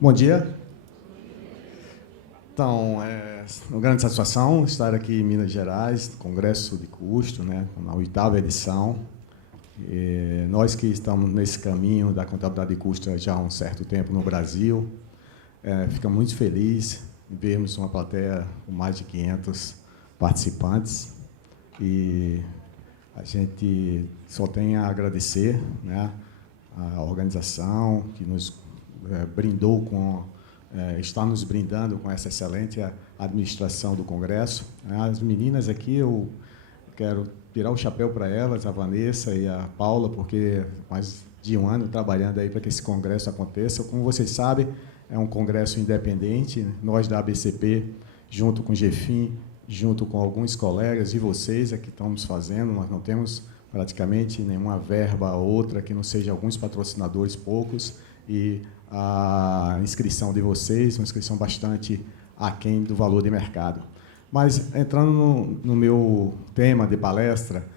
Bom dia. Então, é uma grande satisfação estar aqui em Minas Gerais, no Congresso de Custo, né, na 8ª edição. Nós que estamos nesse caminho da contabilidade de custo já há um certo tempo no Brasil, ficamos muito felizes em vermos uma plateia com mais de 500 participantes. E a gente só tem a agradecer, né, a organização que nos brindou com... está nos brindando com essa excelente administração do Congresso. As meninas aqui, eu quero tirar o chapéu para elas, a Vanessa e a Paula, porque mais de um ano trabalhando aí para que esse congresso aconteça. Como vocês sabem, é um congresso independente. Nós da ABCP, junto com o GEFIM, junto com alguns colegas e vocês aqui estamos fazendo, nós não temos praticamente nenhuma verba outra que não seja alguns patrocinadores, poucos, e a inscrição de vocês, uma inscrição bastante aquém do valor de mercado. Mas, entrando no meu tema de palestra,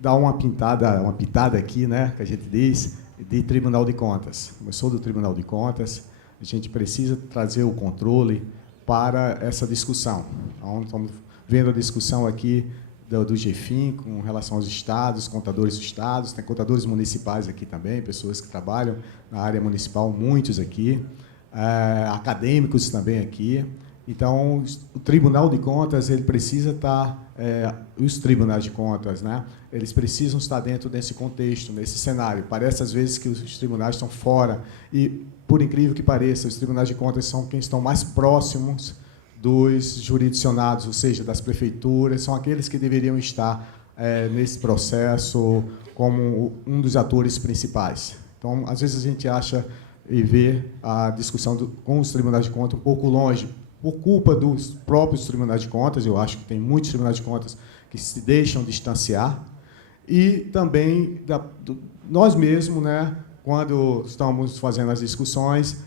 dar uma pitada aqui, né, que a gente diz, de Tribunal de Contas. Eu sou do Tribunal de Contas, a gente precisa trazer o controle para essa discussão. Então, estamos vendo a discussão aqui do GEFIM com relação aos estados, contadores dos estados, tem contadores municipais aqui também, pessoas que trabalham na área municipal, muitos aqui, acadêmicos também aqui. Então, o Tribunal de Contas, ele precisa estar, os tribunais de contas, né, eles precisam estar dentro desse contexto, nesse cenário. Parece, às vezes, que os tribunais estão fora, e, por incrível que pareça, os tribunais de contas são quem estão mais próximos dos jurisdicionados, ou seja, das prefeituras, são aqueles que deveriam estar nesse processo como um dos atores principais. Então, às vezes, a gente acha e vê a discussão com os tribunais de contas um pouco longe, por culpa dos próprios tribunais de contas. Eu acho que tem muitos tribunais de contas que se deixam distanciar, e também nós mesmos, né, quando estamos fazendo as discussões,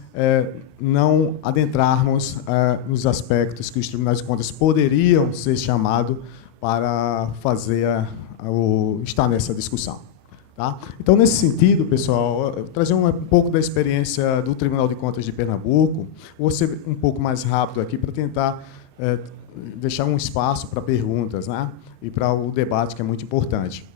não adentrarmos nos aspectos que os tribunais de contas poderiam ser chamados para fazer estar nessa discussão. Tá? Então, nesse sentido, pessoal, eu vou trazer um pouco da experiência do Tribunal de Contas de Pernambuco. Vou ser um pouco mais rápido aqui para tentar deixar um espaço para perguntas, né, e para o debate, que é muito importante.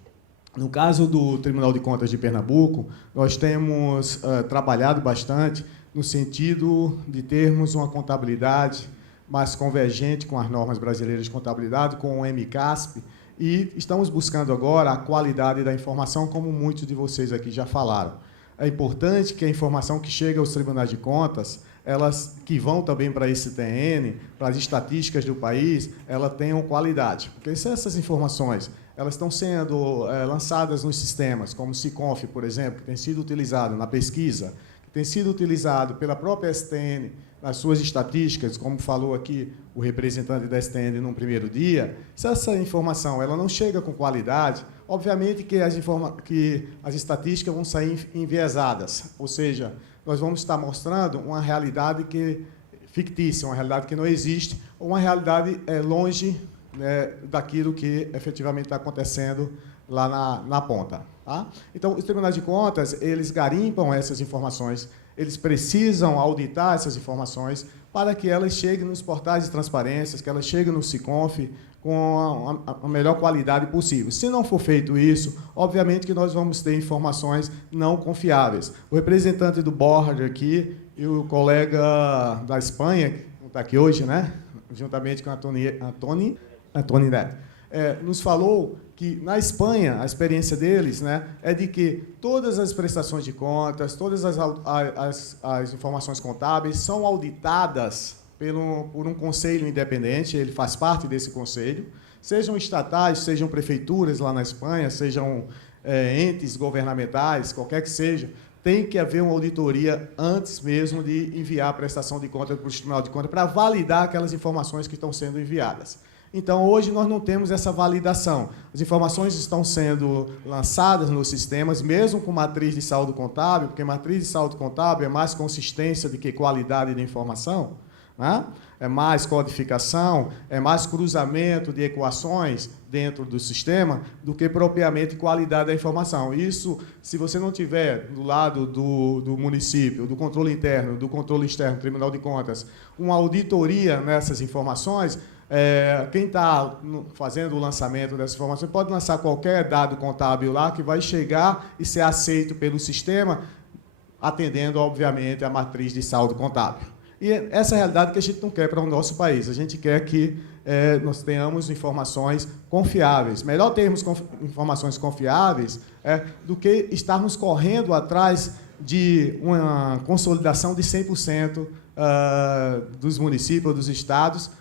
No caso do Tribunal de Contas de Pernambuco, nós temos trabalhado bastante no sentido de termos uma contabilidade mais convergente com as normas brasileiras de contabilidade, com o MCASP, e estamos buscando agora a qualidade da informação, como muitos de vocês aqui já falaram. É importante que a informação que chega aos tribunais de contas, elas que vão também para esse TN, para as estatísticas do país, elas tenham qualidade. Porque se essas informações elas estão sendo lançadas nos sistemas, como o SICONF, por exemplo, que tem sido utilizado na pesquisa, que tem sido utilizado pela própria STN nas suas estatísticas, como falou aqui o representante da STN no primeiro dia, se essa informação ela não chega com qualidade, obviamente que as estatísticas vão sair enviesadas, ou seja, nós vamos estar mostrando uma realidade fictícia, uma realidade que não existe, ou uma realidade longe, né, daquilo que efetivamente está acontecendo lá na ponta. Tá? Então, os tribunais de contas, eles garimpam essas informações, eles precisam auditar essas informações para que elas cheguem nos portais de transparência, que elas cheguem no SICONF com a melhor qualidade possível. Se não for feito isso, obviamente que nós vamos ter informações não confiáveis. O representante do board aqui e o colega da Espanha, que está aqui hoje, né, juntamente com a Antoni Neto, nos falou que, na Espanha, a experiência deles, né, é de que todas as prestações de contas, todas as informações contábeis são auditadas por um conselho independente, ele faz parte desse conselho, sejam estatais, sejam prefeituras lá na Espanha, sejam entes governamentais, qualquer que seja, tem que haver uma auditoria antes mesmo de enviar a prestação de contas para o Tribunal de Contas, para validar aquelas informações que estão sendo enviadas. Então, hoje, nós não temos essa validação. As informações estão sendo lançadas nos sistemas, mesmo com matriz de saldo contábil, porque matriz de saldo contábil é mais consistência do que qualidade de informação, né? É mais codificação, é mais cruzamento de equações dentro do sistema do que propriamente qualidade da informação. Isso, se você não tiver do lado do município, do controle interno, do controle externo, Tribunal de Contas, uma auditoria nessas informações, quem está fazendo o lançamento dessas informações pode lançar qualquer dado contábil lá que vai chegar e ser aceito pelo sistema, atendendo, obviamente, a matriz de saldo contábil. E essa é a realidade que a gente não quer para o nosso país. A gente quer que nós tenhamos informações confiáveis. Melhor termos informações confiáveis do que estarmos correndo atrás de uma consolidação de 100% dos municípios, dos estados,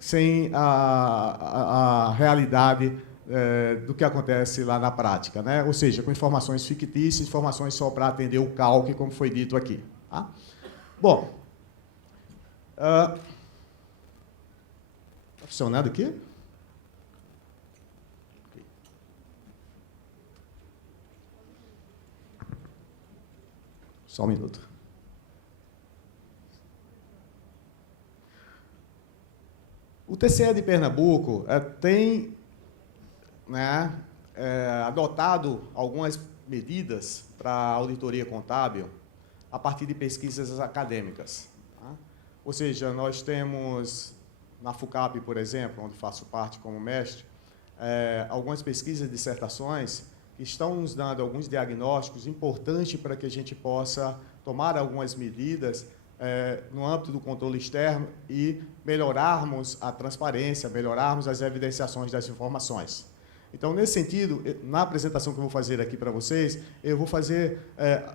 sem a realidade do que acontece lá na prática, né? Ou seja, com informações fictícias, informações só para atender o calque, como foi dito aqui. Tá? Bom, está funcionando aqui? Só um minuto. O TCE de Pernambuco tem adotado algumas medidas para a auditoria contábil a partir de pesquisas acadêmicas. Tá? Ou seja, nós temos, na FUCAP, por exemplo, onde faço parte como mestre, algumas pesquisas e dissertações que estão nos dando alguns diagnósticos importantes para que a gente possa tomar algumas medidas no âmbito do controle externo e melhorarmos a transparência, melhorarmos as evidenciações das informações. Então, nesse sentido, na apresentação que eu vou fazer aqui para vocês, eu vou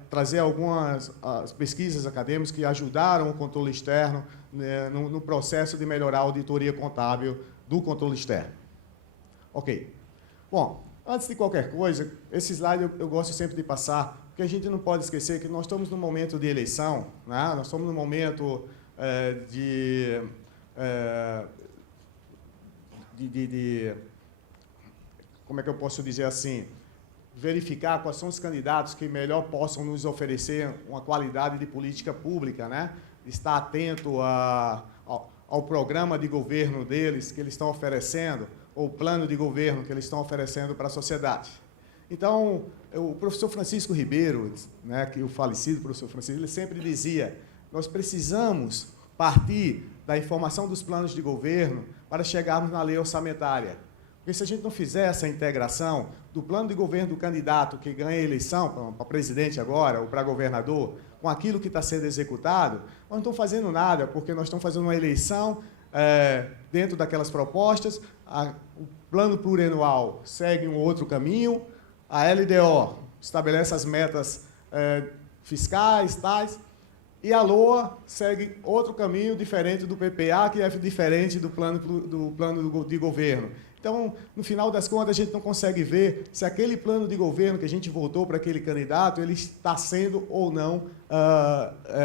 trazer algumas pesquisas acadêmicas que ajudaram o controle externo no processo de melhorar a auditoria contábil do controle externo. Ok. Bom, antes de qualquer coisa, esse slide eu gosto sempre de passar, porque a gente não pode esquecer que nós estamos num momento de eleição, né? Nós estamos num momento como é que eu posso dizer assim, verificar quais são os candidatos que melhor possam nos oferecer uma qualidade de política pública, né? Estar atento ao programa de governo deles, que eles estão oferecendo, ou plano de governo que eles estão oferecendo para a sociedade. Então, o professor Francisco Ribeiro, né, que o falecido professor Francisco, ele sempre dizia, nós precisamos partir da informação dos planos de governo para chegarmos na lei orçamentária. Porque se a gente não fizer essa integração do plano de governo do candidato que ganha a eleição, para presidente agora, ou para governador, com aquilo que está sendo executado, nós não estamos fazendo nada, porque nós estamos fazendo uma eleição dentro daquelas propostas, o plano plurianual segue um outro caminho, a LDO estabelece as metas fiscais, tais, e a LOA segue outro caminho diferente do PPA, que é diferente do plano de governo. Então, no final das contas, a gente não consegue ver se aquele plano de governo que a gente votou para aquele candidato, ele está sendo ou não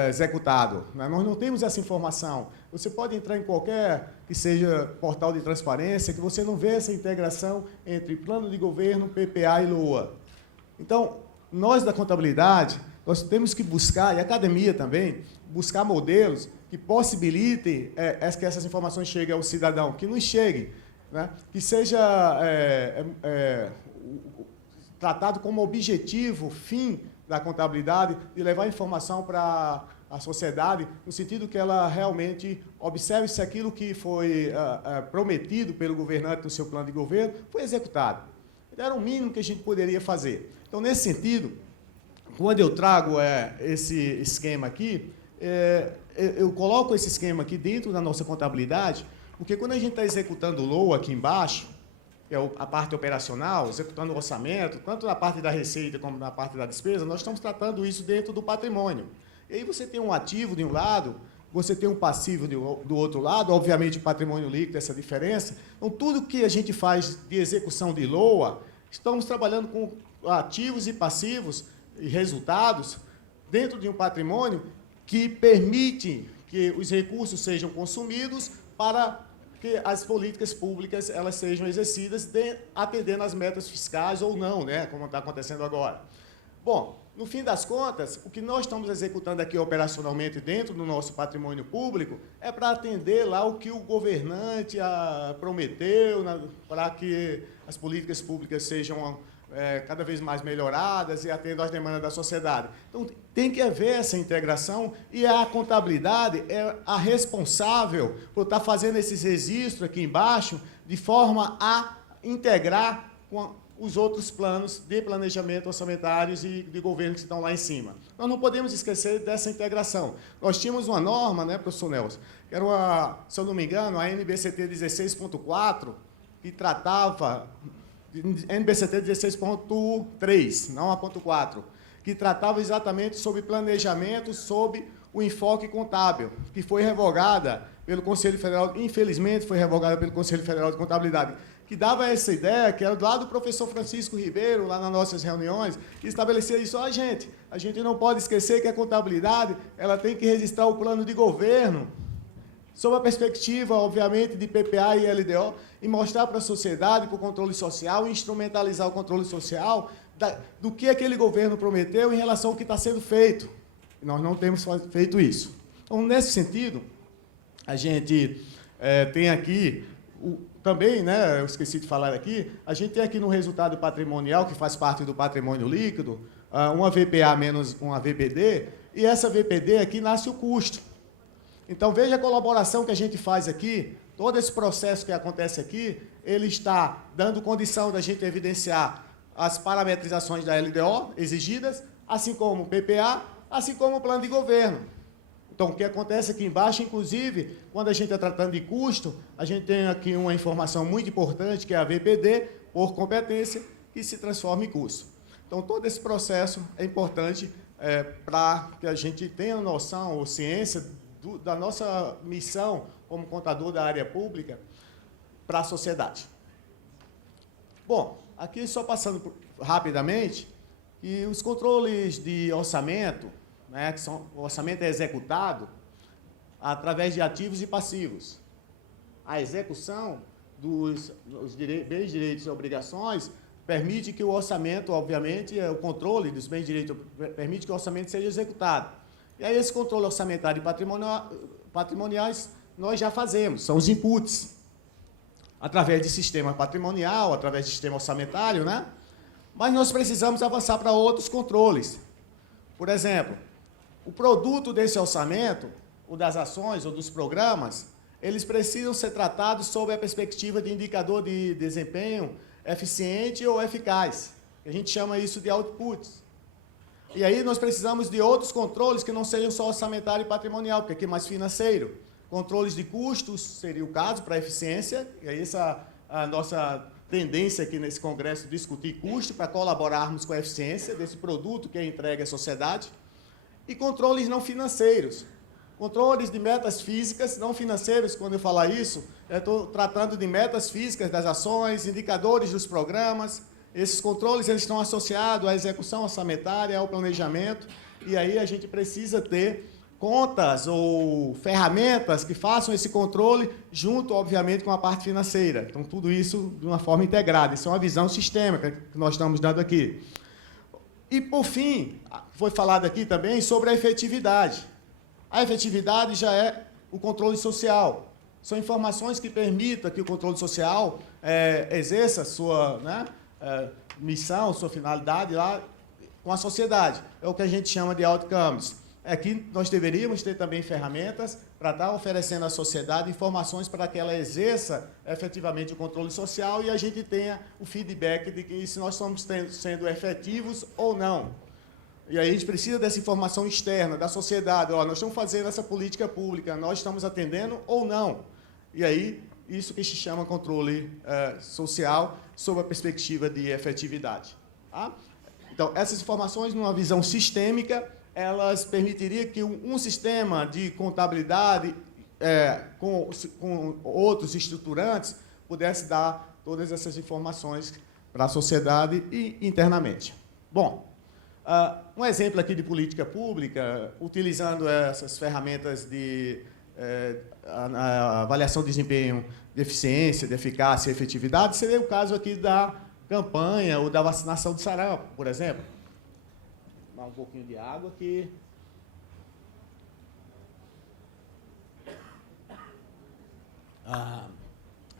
executado. Nós não temos essa informação. Você pode entrar em qualquer que seja portal de transparência, que você não vê essa integração entre plano de governo, PPA e LOA. Então, nós da contabilidade, nós temos que buscar, e a academia também, buscar modelos que possibilitem que essas informações cheguem ao cidadão, que nos cheguem, né? Que seja tratado como objetivo, fim da contabilidade, de levar informação para a sociedade, no sentido que ela realmente observe se aquilo que foi prometido pelo governante no seu plano de governo foi executado. Então, era o mínimo que a gente poderia fazer. Então, nesse sentido, quando eu trago esse esquema aqui, eu coloco esse esquema aqui dentro da nossa contabilidade, porque quando a gente está executando o LOA aqui embaixo, que é a parte operacional, executando o orçamento, tanto na parte da receita como na parte da despesa, nós estamos tratando isso dentro do patrimônio. E aí você tem um ativo de um lado, você tem um passivo do outro lado, obviamente o patrimônio líquido, essa diferença. Então, tudo que a gente faz de execução de LOA, estamos trabalhando com ativos e passivos e resultados dentro de um patrimônio que permite que os recursos sejam consumidos para que as políticas públicas elas sejam exercidas atendendo às metas fiscais ou não, né, como está acontecendo agora. Bom, no fim das contas, o que nós estamos executando aqui operacionalmente dentro do nosso patrimônio público é para atender lá o que o governante prometeu, para que as políticas públicas sejam cada vez mais melhoradas e atendam às demandas da sociedade. Então, tem que haver essa integração e a contabilidade é a responsável por estar fazendo esses registros aqui embaixo de forma a integrar com os outros planos de planejamento orçamentários e de governo que estão lá em cima. Nós não podemos esquecer dessa integração. Nós tínhamos uma norma, né, professor Nelson, que era, se eu não me engano, a NBCT 16.4, que tratava, NBCT 16.3, não a .4, que tratava exatamente sobre planejamento, sobre o enfoque contábil, que foi revogada pelo Conselho Federal, infelizmente foi revogada pelo Conselho Federal de Contabilidade, que dava essa ideia, que era lá do professor Francisco Ribeiro, lá nas nossas reuniões, que estabelecia isso. A gente não pode esquecer que a contabilidade ela tem que registrar o plano de governo, sob a perspectiva, obviamente, de PPA e LDO, e mostrar para a sociedade, para o controle social, instrumentalizar o controle social do que aquele governo prometeu em relação ao que está sendo feito. E nós não temos feito isso. Então, nesse sentido, a gente tem aqui... Também, né, eu esqueci de falar aqui, a gente tem aqui no resultado patrimonial, que faz parte do patrimônio líquido, uma VPA menos uma VPD, e essa VPD aqui nasce o custo. Então, veja a colaboração que a gente faz aqui, todo esse processo que acontece aqui, ele está dando condição da gente evidenciar as parametrizações da LDO exigidas, assim como o PPA, assim como o plano de governo. Então, o que acontece aqui embaixo, inclusive, quando a gente está tratando de custo, a gente tem aqui uma informação muito importante, que é a VPD, por competência, que se transforma em custo. Então, todo esse processo é importante para que a gente tenha noção ou ciência da nossa missão como contador da área pública para a sociedade. Bom, aqui só passando rapidamente, que os controles de orçamento, né, o orçamento é executado através de ativos e passivos. A execução dos bens, direitos e obrigações permite que o orçamento, obviamente, o controle dos bens, direitos, permite que o orçamento seja executado. E aí esse controle orçamentário e patrimoniais nós já fazemos, são os inputs, através de sistema patrimonial, através de sistema orçamentário, né? Mas nós precisamos avançar para outros controles. Por exemplo, o produto desse orçamento, ou das ações, ou dos programas, eles precisam ser tratados sob a perspectiva de indicador de desempenho eficiente ou eficaz. A gente chama isso de outputs. E aí nós precisamos de outros controles que não sejam só orçamentário e patrimonial, porque aqui é mais financeiro. Controles de custos seria o caso para a eficiência, e aí essa a nossa tendência aqui nesse congresso discutir custo para colaborarmos com a eficiência desse produto que é entregue à sociedade. E controles não financeiros. Controles de metas físicas, não financeiros, quando eu falar isso, eu estou tratando de metas físicas das ações, indicadores dos programas. Esses controles eles estão associados à execução orçamentária, ao planejamento, e aí a gente precisa ter contas ou ferramentas que façam esse controle junto, obviamente, com a parte financeira. Então, tudo isso de uma forma integrada. Isso é uma visão sistêmica que nós estamos dando aqui. E, por fim, foi falado aqui também sobre a efetividade. A efetividade já é o controle social. São informações que permitam que o controle social exerça sua missão, sua finalidade lá com a sociedade. É o que a gente chama de outcomes. Aqui nós deveríamos ter também ferramentas para estar oferecendo à sociedade informações para que ela exerça efetivamente o controle social e a gente tenha o feedback de que se nós estamos sendo efetivos ou não. E aí a gente precisa dessa informação externa, da sociedade. Ó, nós estamos fazendo essa política pública, nós estamos atendendo ou não. E aí, isso que se chama controle social sob a perspectiva de efetividade. Tá? Então, essas informações, numa visão sistêmica, elas permitiriam que um sistema de contabilidade com outros estruturantes pudesse dar todas essas informações para a sociedade e internamente. Bom, um exemplo aqui de política pública, utilizando essas ferramentas de avaliação de desempenho de eficiência, de eficácia e efetividade, seria o caso aqui da campanha ou da vacinação de sarampo, por exemplo. tomar um pouquinho de água aqui.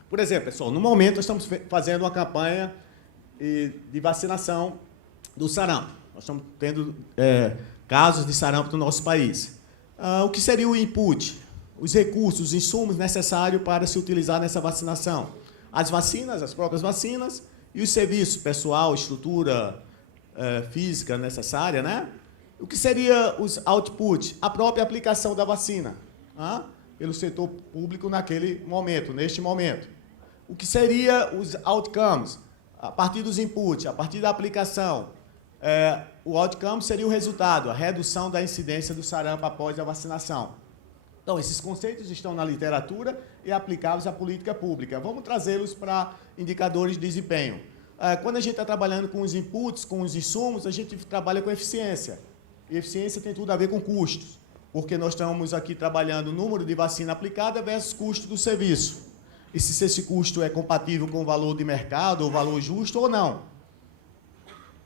Por exemplo, pessoal, no momento nós estamos fazendo uma campanha de vacinação do sarampo. Nós estamos tendo casos de sarampo no nosso país. O que seria o input? Os recursos, os insumos necessários para se utilizar nessa vacinação. As vacinas, as próprias vacinas, e os serviços, pessoal, estrutura física necessária, né? O que seria os outputs? A própria aplicação da vacina, pelo setor público naquele momento, neste momento. O que seria os outcomes? A partir dos inputs, a partir da aplicação. O outcome seria o resultado, a redução da incidência do sarampo após a vacinação. Então, esses conceitos estão na literatura e aplicáveis à política pública. Vamos trazê-los para indicadores de desempenho. Quando a gente está trabalhando com os inputs, com os insumos, a gente trabalha com eficiência. E eficiência tem tudo a ver com custos, porque nós estamos aqui trabalhando o número de vacina aplicada versus custo do serviço. E se esse custo é compatível com o valor de mercado, ou valor justo, ou não.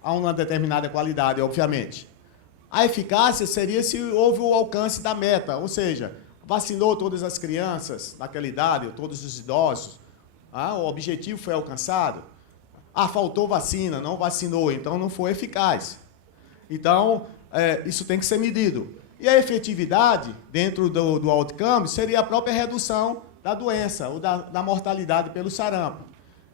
A uma determinada qualidade, obviamente. A eficácia seria se houve o alcance da meta, ou seja, vacinou todas as crianças daquela idade, ou todos os idosos, o objetivo foi alcançado. Faltou vacina, não vacinou, então não foi eficaz. Então, isso tem que ser medido. E a efetividade, dentro do outcome, seria a própria redução da doença, ou da mortalidade pelo sarampo.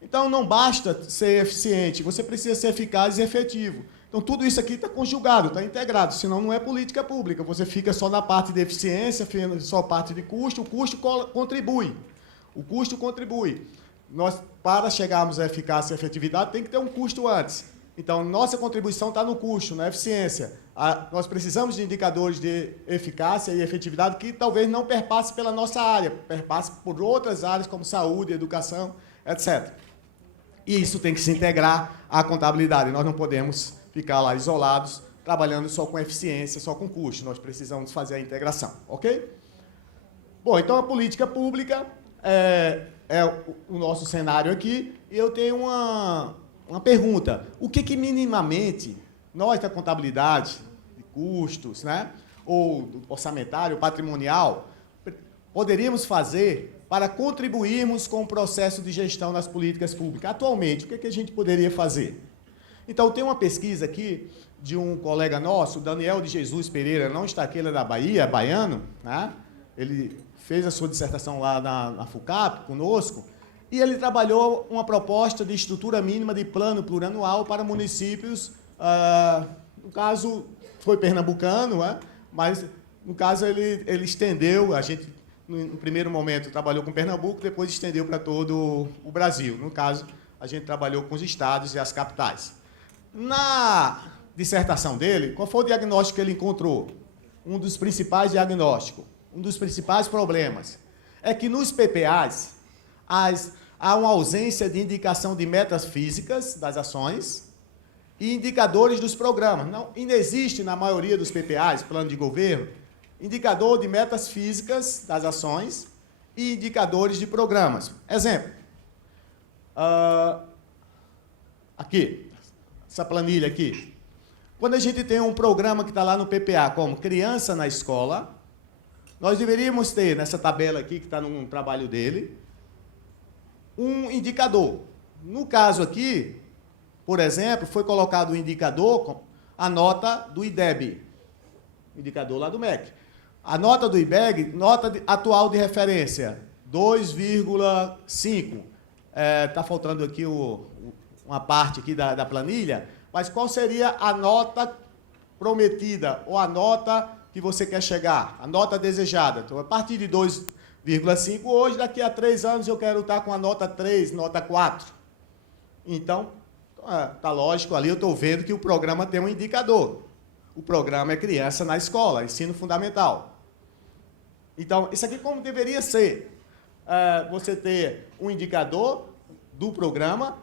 Então, não basta ser eficiente, você precisa ser eficaz e efetivo. Então, tudo isso aqui está conjugado, está integrado, senão não é política pública. Você fica só na parte de eficiência, só parte de custo, o custo contribui. O custo contribui. Nós, para chegarmos à eficácia e efetividade, tem que ter um custo antes. Então, nossa contribuição está no custo, na eficiência. Nós precisamos de indicadores de eficácia e efetividade que talvez não perpassem pela nossa área, perpassem por outras áreas como saúde, educação, etc. E isso tem que se integrar à contabilidade. Nós não podemos ficar lá isolados, trabalhando só com eficiência, só com custo. Nós precisamos fazer a integração, ok? Bom, então a política pública é o nosso cenário aqui, e eu tenho uma pergunta. O que minimamente nós da contabilidade, de custos, né, ou do orçamentário, patrimonial, poderíamos fazer para contribuirmos com o processo de gestão das políticas públicas? Atualmente, o que a gente poderia fazer? Então, tem uma pesquisa aqui de um colega nosso, Daniel de Jesus Pereira, não está aqui, ele é da Bahia, baiano, né? Ele fez a sua dissertação lá na FUCAP, conosco, e ele trabalhou uma proposta de estrutura mínima de plano plurianual para municípios, no caso, foi pernambucano, mas, no caso, ele estendeu, a gente, no primeiro momento, trabalhou com Pernambuco, depois estendeu para todo o Brasil. No caso, a gente trabalhou com os estados e as capitais. Na dissertação dele, qual foi o diagnóstico que ele encontrou? Um dos principais diagnósticos, um dos principais problemas, é que nos PPAs há uma ausência de indicação de metas físicas das ações e indicadores dos programas. Não existe na maioria dos PPAs, plano de governo, indicador de metas físicas das ações e indicadores de programas. Exemplo, aqui, essa planilha aqui. Quando a gente tem um programa que está lá no PPA, como Criança na Escola, nós deveríamos ter, nessa tabela aqui, que está no trabalho dele, um indicador. No caso aqui, por exemplo, foi colocado o indicador, a nota do IDEB, indicador lá do MEC. A nota do IBEG, nota atual de referência, 2,5. Está faltando aqui uma parte aqui da planilha, mas qual seria a nota prometida, ou a nota que você quer chegar, a nota desejada? Então, a partir de 2,5 hoje, daqui a 3 anos eu quero estar com a nota 3, nota 4. Então, está lógico ali, eu estou vendo que o programa tem um indicador. O programa é Criança na Escola, ensino fundamental. Então, isso aqui como deveria ser? Você ter um indicador do programa,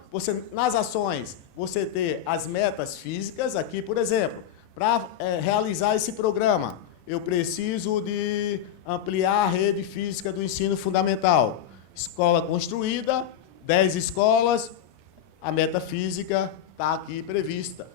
nas ações, você ter as metas físicas aqui, por exemplo, para realizar esse programa, eu preciso de ampliar a rede física do ensino fundamental. Escola construída, 10 escolas, a meta física está aqui prevista.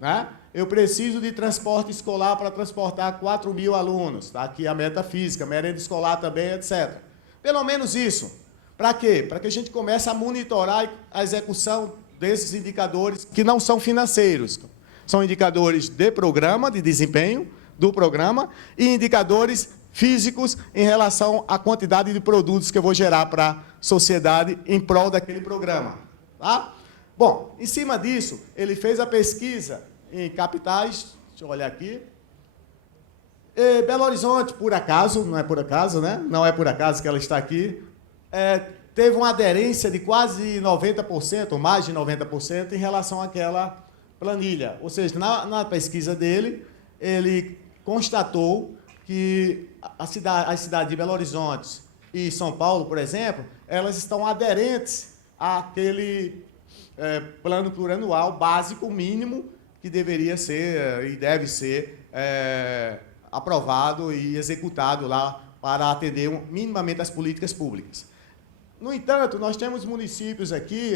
né? Eu preciso de transporte escolar para transportar 4.000 alunos. Está aqui a meta física, merenda escolar também, etc. Pelo menos isso. Para quê? Para que a gente comece a monitorar a execução desses indicadores que não são financeiros. São indicadores de programa, de desempenho do programa, e indicadores físicos em relação à quantidade de produtos que eu vou gerar para a sociedade em prol daquele programa. Tá? Bom, em cima disso, ele fez a pesquisa em capitais, deixa eu olhar aqui. Belo Horizonte, por acaso, não é por acaso, né? Não é por acaso que ela está aqui, teve uma aderência de quase 90%, ou mais de 90%, em relação àquela planilha. Ou seja, na pesquisa dele, ele constatou que as cidades de Belo Horizonte e São Paulo, por exemplo, elas estão aderentes àquele plano plurianual básico mínimo que deveria ser e deve ser aprovado e executado lá para atender minimamente as políticas públicas. No entanto, nós temos municípios aqui,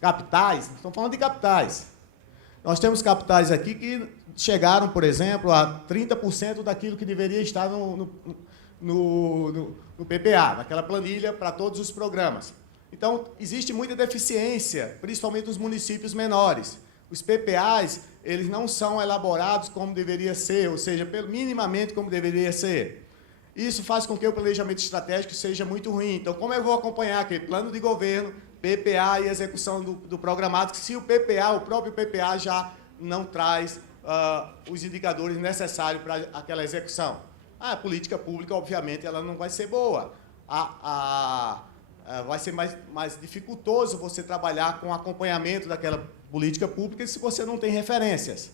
capitais, estamos falando de capitais. Nós temos capitais aqui que chegaram, por exemplo, a 30% daquilo que deveria estar no PPA, naquela planilha para todos os programas. Então, existe muita deficiência, principalmente nos municípios menores. Os PPAs, eles não são elaborados como deveria ser, ou seja, minimamente como deveria ser. Isso faz com que o planejamento estratégico seja muito ruim. Então, como eu vou acompanhar aquele plano de governo, PPA e execução do programado, se o próprio PPA já não traz os indicadores necessários para aquela execução? A política pública, obviamente, ela não vai ser boa. Vai ser mais dificultoso você trabalhar com o acompanhamento daquela política pública se você não tem referências.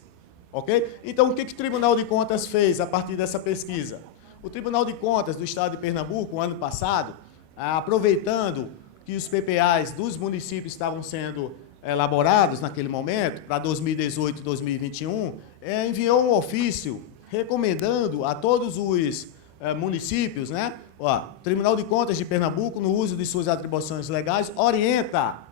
Ok? Então, o que o Tribunal de Contas fez a partir dessa pesquisa? O Tribunal de Contas do Estado de Pernambuco, ano passado, aproveitando que os PPAs dos municípios estavam sendo elaborados naquele momento, para 2018 e 2021, enviou um ofício recomendando a todos os municípios, né? O Tribunal de Contas de Pernambuco, no uso de suas atribuições legais, orienta,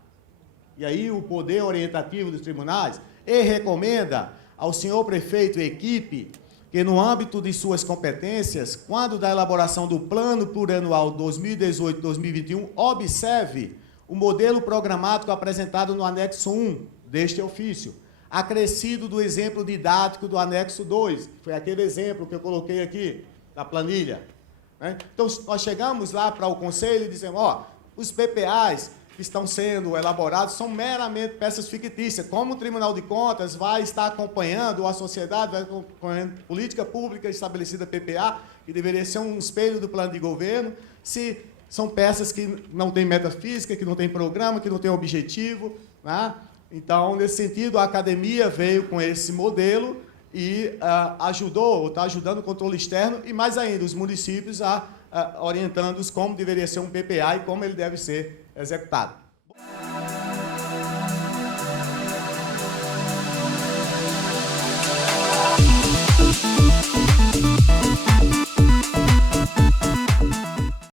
e aí o poder orientativo dos tribunais, e recomenda ao senhor prefeito e equipe que, no âmbito de suas competências, quando da elaboração do Plano Plurianual 2018-2021, observe o modelo programático apresentado no anexo 1 deste ofício, acrescido do exemplo didático do anexo 2, foi aquele exemplo que eu coloquei aqui na planilha. Então, nós chegamos lá para o Conselho e dizemos, os PPAs que estão sendo elaborados são meramente peças fictícias. Como o Tribunal de Contas vai estar acompanhando, ou a sociedade vai acompanhando política pública estabelecida PPA, que deveria ser um espelho do plano de governo, se são peças que não têm metafísica, que não têm programa, que não têm objetivo, né? Então, nesse sentido, a academia veio com esse modelo e ajudou, ou está ajudando o controle externo, e mais ainda, os municípios orientando-os como deveria ser um PPA e como ele deve ser executado.